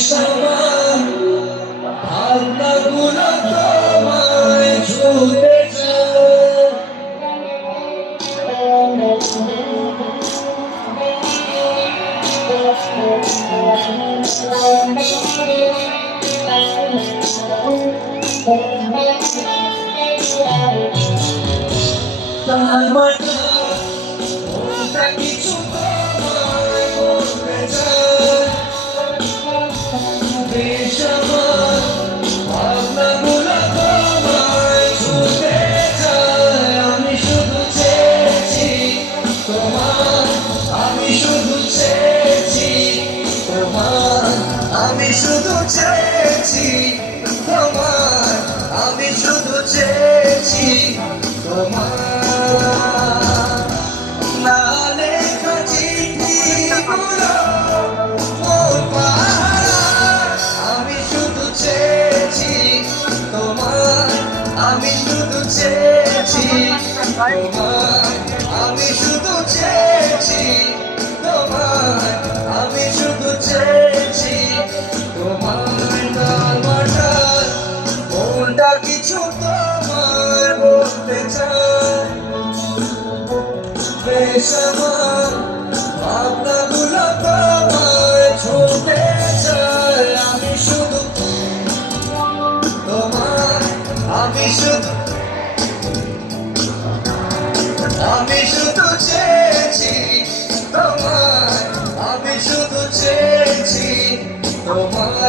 বেসামাল ভাবনাগুলো তোমায় ছুঁতে চায়। তার মাঝে কোনটা কিছু তোমায় বলতে চায়। বেসামাল ভাবনাগুলো তোমায় ছুঁতে চায়। আমি শুধু চেয়েছি তোমার, আমি শুধু চেয়েছি তোমার, আমি শুধু চেয়েছি তোমার, আমি শুধু চেয়েছি তোমার। না লেখা চিঠিগুলো মোর পাহারা, আমি শুধু চেয়েছি তোমার, আমি শুধু চেয়েছি তোমার, আমি শুধু চেয়েছি তোমার, আমি শুধু চেয়েছি তোমার। কালমাটার কোনটা কিছু তোমার বলতে চায়। বেসামাল ভাবনাগুলো তোমায় ছুঁতে চায়। আমি শুধু তোমার, আমি শুধু, আমি শুধু চেয়েছি তোমার, আমি শুধু চেয়েছি তোমার।